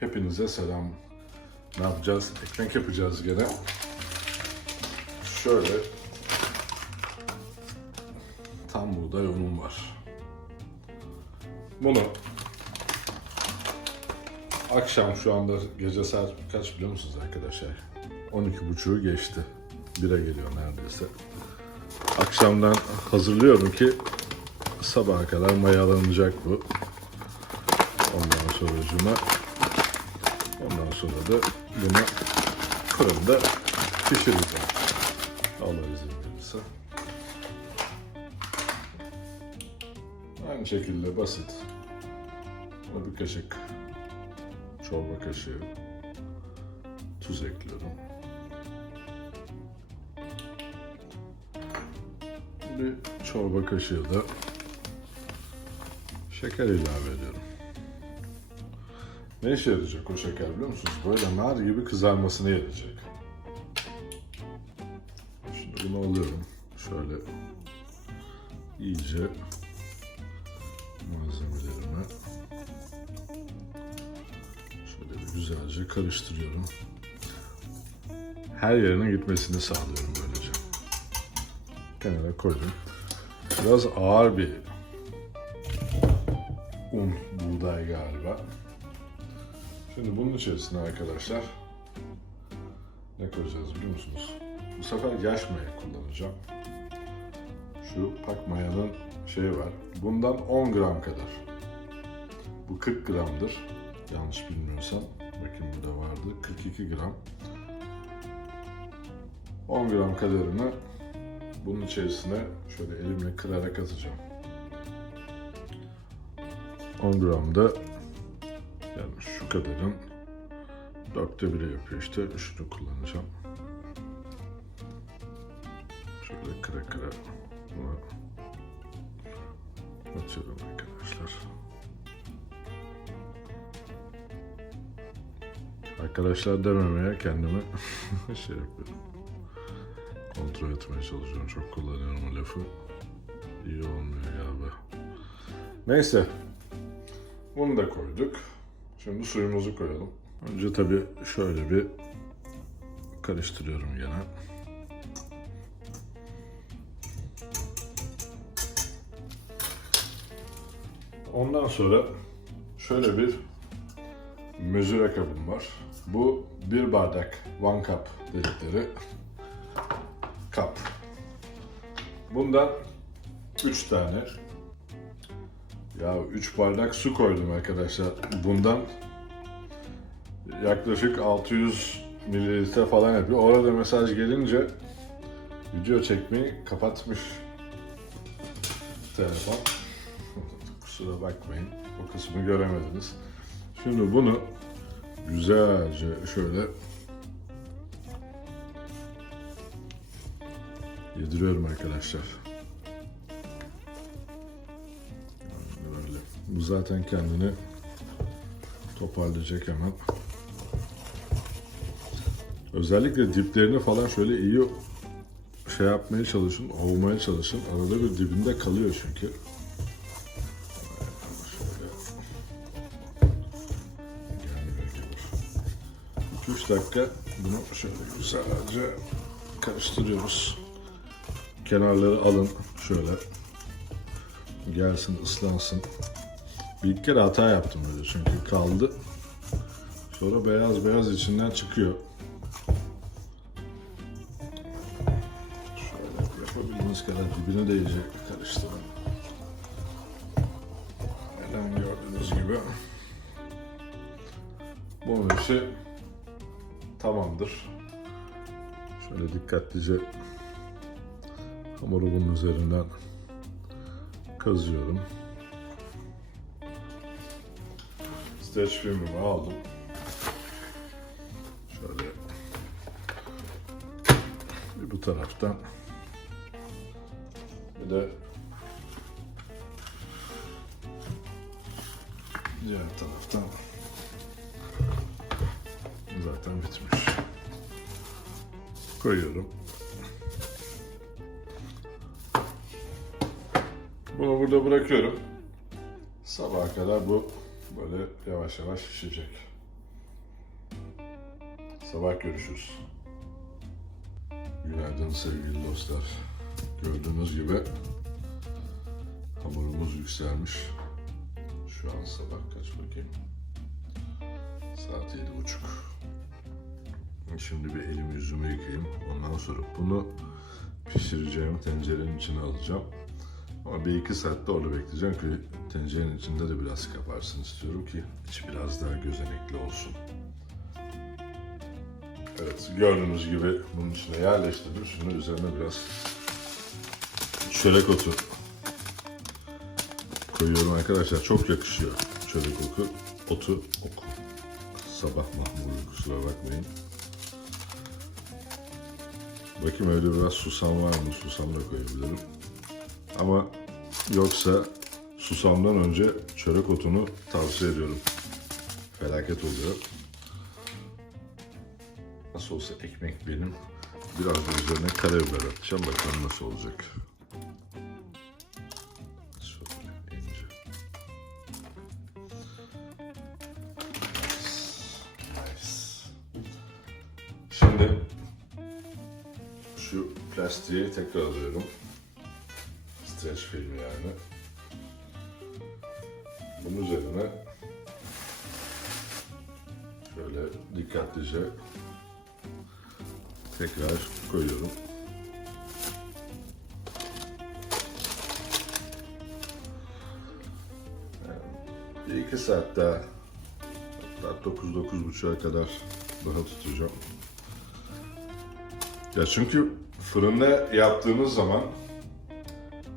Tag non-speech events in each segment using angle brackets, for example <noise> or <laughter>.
Hepinize selam. Ne yapacağız? Ekmek yapacağız gene. Şöyle tam buğday unum var. Bunu akşam şu anda gece saat kaç biliyor musunuz arkadaşlar? 12.30'u geçti. Bire geliyor neredeyse. Akşamdan hazırlıyorum ki sabaha kadar mayalanacak bu. Ondan sonra cuma. Ondan sonra da bunu fırında pişireceğim. Allah izin verirse. Aynı şekilde basit. Buna bir kaşık çorba kaşığı tuz ekliyorum. Bir çorba kaşığı da şeker ilave ediyorum. Ne işe yarayacak o şeker biliyor musunuz? Böyle nar gibi kızarmasına yarayacak. Şimdi bunu alıyorum. Şöyle iyice malzemelerimi şöyle bir güzelce karıştırıyorum. Her yerine gitmesini sağlıyorum böylece. Kenara koydum. Biraz ağır bir un, buğday galiba. Şimdi bunun içerisine arkadaşlar ne koyacağız biliyor musunuz? Bu sefer yaş maya kullanacağım. Şu pak mayanın şeyi var. Bundan 10 gram kadar. Bu 40 gramdır. Yanlış bilmiyorsam. Bakın burada vardı. 42 gram. 10 gram kadarını bunun içerisine şöyle elimle kırarak atacağım. 10 gram da yani şu kadarın dörtte biri yapıyor işte. Şunu kullanacağım. Şöyle kıra kıra bunu atıyorum arkadaşlar. Arkadaşlar dememeye kendimi <laughs> şey yapıyorum. Kontrol etmeye çalışıyorum. Çok kullanıyorum o lafı. İyi olmuyor galiba. Neyse. Bunu da koyduk. Şimdi suyumuzu koyalım. Önce tabii şöyle bir karıştırıyorum gene. Ondan sonra şöyle bir mezure kabım var. Bu bir bardak, one cup dedikleri kap. Bundan 3 tane ya 3 bardak su koydum arkadaşlar. Bundan yaklaşık 600 mililitre falan yapıyor. Orada mesaj gelince video çekmeyi kapatmış telefon. <laughs> Kusura bakmayın. O kısmı göremediniz. Şimdi bunu güzelce şöyle yediriyorum arkadaşlar. Bu zaten kendini toparlayacak hemen. Özellikle diplerini falan şöyle iyi şey yapmaya çalışın, ovmaya çalışın. Arada bir dibinde kalıyor çünkü. Şöyle. Gelmiyor gibi. 2-3 dakika bunu şöyle güzelce karıştırıyoruz. Kenarları alın şöyle. Gelsin, ıslansın. Bir kere hata yaptım böyle çünkü kaldı. Sonra beyaz beyaz içinden çıkıyor. Şöyle yapabildiğiniz kadar dibine değecek karıştırın. Neden gördüğünüz gibi. Bunun işi tamamdır. Şöyle dikkatlice hamuru bunun üzerinden kazıyorum. Streç filmimi aldım. Şöyle bir bu taraftan bir de diğer taraftan zaten bitmiş. Koyuyorum. Bunu burada bırakıyorum. Sabaha kadar bu böyle yavaş yavaş pişecek. Sabah görüşürüz. Günaydın sevgili dostlar. Gördüğünüz gibi hamurumuz yükselmiş. Şu an sabah kaç bakayım? Saat yedi buçuk. Şimdi bir elimi yüzümü yıkayayım. Ondan sonra bunu pişireceğim tencerenin içine alacağım. Ama bir iki saat de orada bekleyeceğim ki tencerenin içinde de biraz kaparsın istiyorum ki içi biraz daha gözenekli olsun. Evet gördüğünüz gibi bunun içine yerleştirdim. Şimdi üzerine biraz çörek otu koyuyorum arkadaşlar. Çok yakışıyor çörek oku. Otu oku. Sabah mahmuru kusura bakmayın. Bakayım öyle biraz susam var mı? Susam da koyabilirim. Ama yoksa susamdan önce çörek otunu tavsiye ediyorum. Felaket oluyor. Nasıl olsa ekmek benim. Biraz da üzerine karabiber atacağım. Bakalım nasıl olacak. Şimdi şu plastiği tekrar alıyorum. Streç filmi yani. Bunun üzerine şöyle dikkatlice tekrar koyuyorum. Yani iki saat daha hatta 9-9.30'a kadar daha tutacağım. Ya çünkü fırında yaptığınız zaman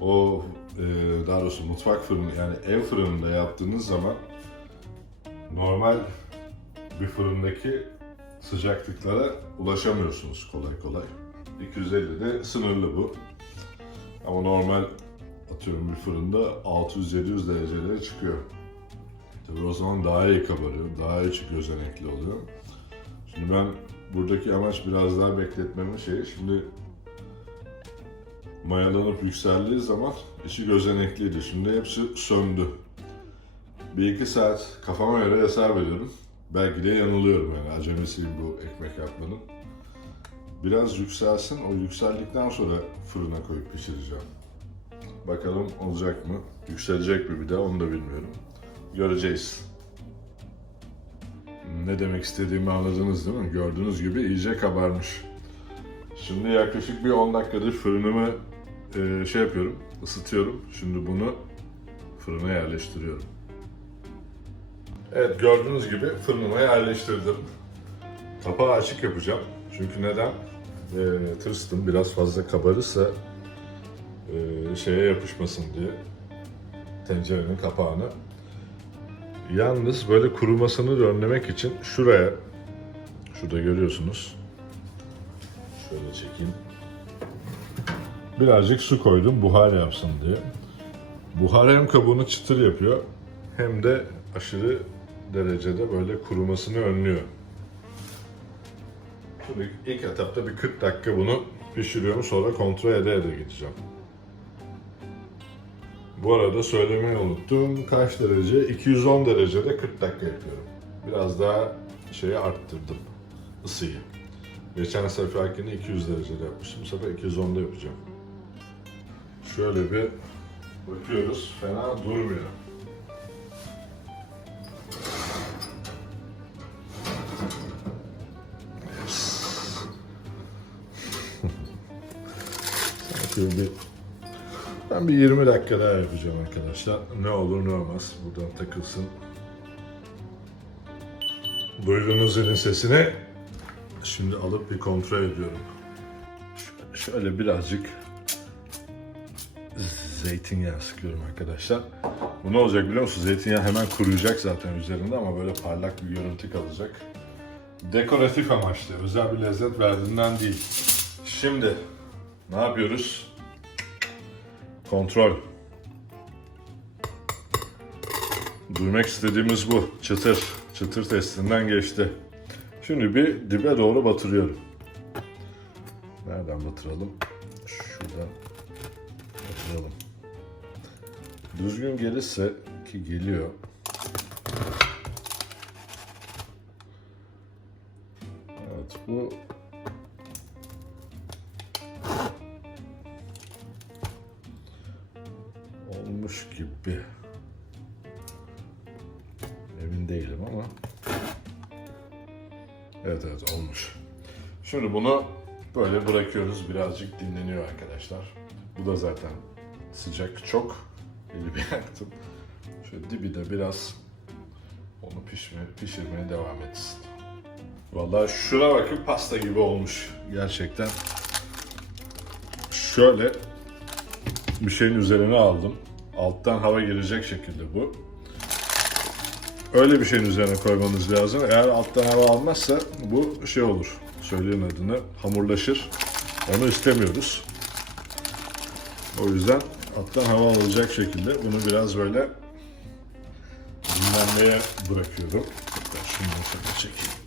o e, daha doğrusu mutfak fırını yani ev fırınında yaptığınız zaman normal bir fırındaki sıcaklıklara ulaşamıyorsunuz kolay kolay. 250 de sınırlı bu. Ama normal atıyorum bir fırında 600-700 derecelere çıkıyor. Tabii o zaman daha iyi kabarıyor, daha iyi gözenekli oluyor. Şimdi ben buradaki amaç biraz daha bekletmemin şeyi. Şimdi mayalanıp yükseldiği zaman içi gözenekliydi. Şimdi hepsi söndü. Bir iki saat kafama göre hesap ediyorum. Belki de yanılıyorum yani acemisiyim bu ekmek yapmanın. Biraz yükselsin. O yükseldikten sonra fırına koyup pişireceğim. Bakalım olacak mı? Yükselecek mi bir daha onu da bilmiyorum. Göreceğiz. Ne demek istediğimi anladınız değil mi? Gördüğünüz gibi iyice kabarmış. Şimdi yaklaşık bir 10 dakikadır fırınımı e, şey yapıyorum, ısıtıyorum. Şimdi bunu fırına yerleştiriyorum. Evet gördüğünüz gibi fırınıma yerleştirdim. Kapağı açık yapacağım. Çünkü neden? E, tırstım biraz fazla kabarırsa e, şeye yapışmasın diye tencerenin kapağını. Yalnız böyle kurumasını önlemek için şuraya, şurada görüyorsunuz. Şöyle çekeyim. Birazcık su koydum buhar yapsın diye. Buhar hem kabuğunu çıtır yapıyor hem de aşırı derecede böyle kurumasını önlüyor. Şimdi ilk etapta bir 40 dakika bunu pişiriyorum sonra kontrol ede ede gideceğim. Bu arada söylemeyi unuttum. Kaç derece? 210 derecede 40 dakika yapıyorum. Biraz daha şeyi arttırdım. ısıyı. Geçen seferkini 200 derecede yapmıştım. Bu sefer 210'da yapacağım. Şöyle bir bakıyoruz. Fena durmuyor. Sanki bir ben bir 20 dakika daha yapacağım arkadaşlar. Ne olur ne olmaz. Buradan takılsın. Duyduğunuz zilin sesini şimdi alıp bir kontrol ediyorum. Şöyle birazcık zeytinyağı sıkıyorum arkadaşlar. Bu ne olacak biliyor musunuz? Zeytinyağı hemen kuruyacak zaten üzerinde ama böyle parlak bir görüntü kalacak. Dekoratif amaçlı, özel bir lezzet verdiğinden değil. Şimdi ne yapıyoruz? Kontrol. Duymak istediğimiz bu. Çıtır. Çıtır testinden geçti. Şimdi bir dibe doğru batırıyorum. Nereden batıralım? Şuradan batıralım. Düzgün gelirse ki geliyor. Evet bu olmuş gibi. Emin değilim ama. Evet evet olmuş. Şimdi bunu böyle bırakıyoruz. Birazcık dinleniyor arkadaşlar. Bu da zaten sıcak çok. Elimi <laughs> yaktım. Şöyle dibi de biraz onu pişme, pişirmeye devam etsin. Vallahi şuna bakın pasta gibi olmuş gerçekten. Şöyle bir şeyin üzerine aldım. Alttan hava girecek şekilde bu. Öyle bir şeyin üzerine koymanız lazım. Eğer alttan hava almazsa bu şey olur. Söyleyin adını. Hamurlaşır. Onu istemiyoruz. O yüzden alttan hava alacak şekilde bunu biraz böyle dinlenmeye bırakıyorum. Ben şunu da şöyle çekeyim.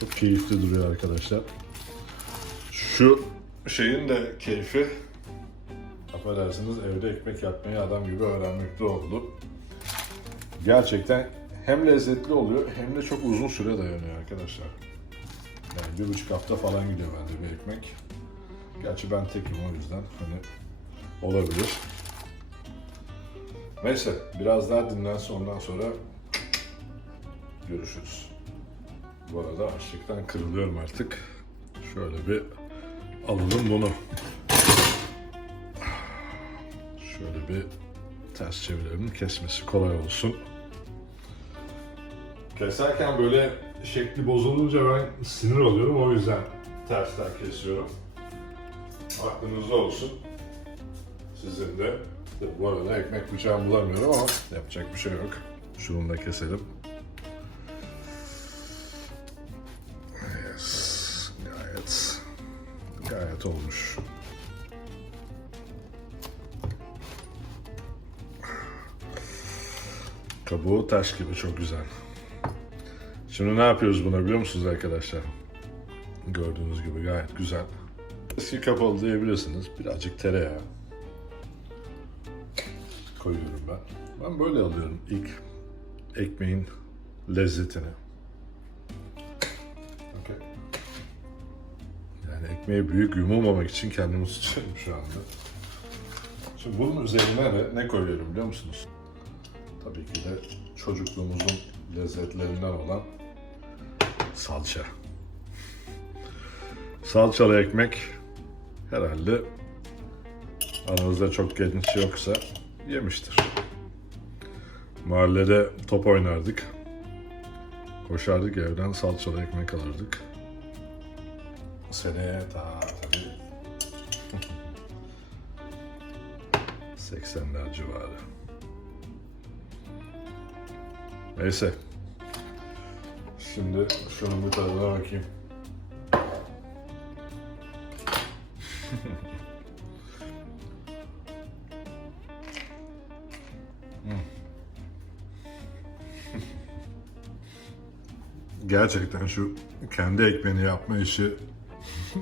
Çok keyifli duruyor arkadaşlar. Şu şeyin de keyfi affedersiniz evde ekmek yapmayı adam gibi öğrenmekte oldu. Gerçekten hem lezzetli oluyor hem de çok uzun süre dayanıyor arkadaşlar. Yani bir buçuk hafta falan gidiyor bende bir ekmek. Gerçi ben tekim o yüzden hani olabilir. Neyse biraz daha dinlensin ondan sonra görüşürüz. Bu arada açlıktan kırılıyorum artık. Şöyle bir alalım bunu. Şöyle bir ters çevirelim kesmesi kolay olsun. Keserken böyle şekli bozulunca ben sinir oluyorum o yüzden tersten kesiyorum. Aklınızda olsun. Sizin de. Bu arada ekmek bıçağı bulamıyorum ama yapacak bir şey yok. Şunu da keselim. Yes, gayet gayet olmuş. Kabuğu taş gibi çok güzel. Şimdi ne yapıyoruz buna biliyor musunuz arkadaşlar? Gördüğünüz gibi gayet güzel. Eski kapalı diyebilirsiniz. Birazcık tereyağı koyuyorum ben. Ben böyle alıyorum ilk ekmeğin lezzetini. Okey. Yani ekmeği büyük yumulmamak için kendimi tutuyorum şu anda. Şimdi bunun üzerine de ne koyuyorum biliyor musunuz? Tabii ki de çocukluğumuzun lezzetlerinden olan salça. Salçalı ekmek herhalde aranızda çok genç yoksa yemiştir. Mahallede top oynardık. Koşardık evden salçalı ekmek alırdık. Seneye ta tabii <laughs> 80'ler civarı. Neyse. Şimdi şunun bir tadına bakayım. Gerçekten şu kendi ekmeğini yapma işi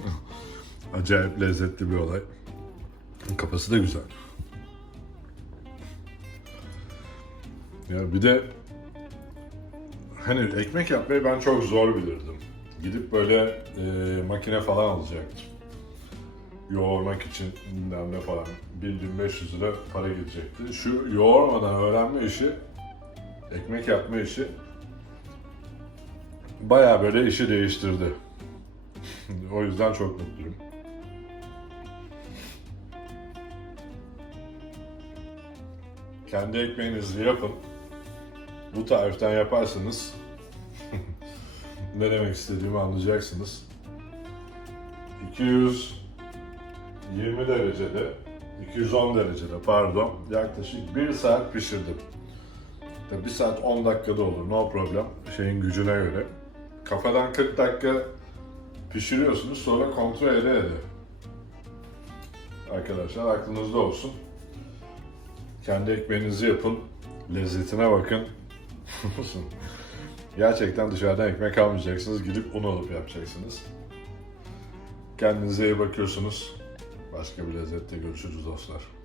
<laughs> acayip lezzetli bir olay. Kafası da güzel. Ya bir de hani ekmek yapmayı ben çok zor bilirdim. Gidip böyle e, makine falan alacaktım. Yoğurmak için bilmem falan. 1500 lira para gidecekti. Şu yoğurmadan öğrenme işi, ekmek yapma işi bayağı böyle işi değiştirdi. <laughs> o yüzden çok mutluyum. Kendi ekmeğinizi yapın. Bu tariften yaparsanız <laughs> ne demek istediğimi anlayacaksınız. 220 derecede, 210 derecede pardon, yaklaşık 1 saat pişirdim. Tabii 1 saat 10 dakikada olur, no problem, şeyin gücüne göre. Kafadan 40 dakika pişiriyorsunuz, sonra kontrol ede ede. Arkadaşlar aklınızda olsun. Kendi ekmeğinizi yapın, lezzetine bakın. <laughs> Gerçekten dışarıdan ekmek almayacaksınız, gidip un alıp yapacaksınız. Kendinize iyi bakıyorsunuz. Başka bir lezzette görüşürüz dostlar.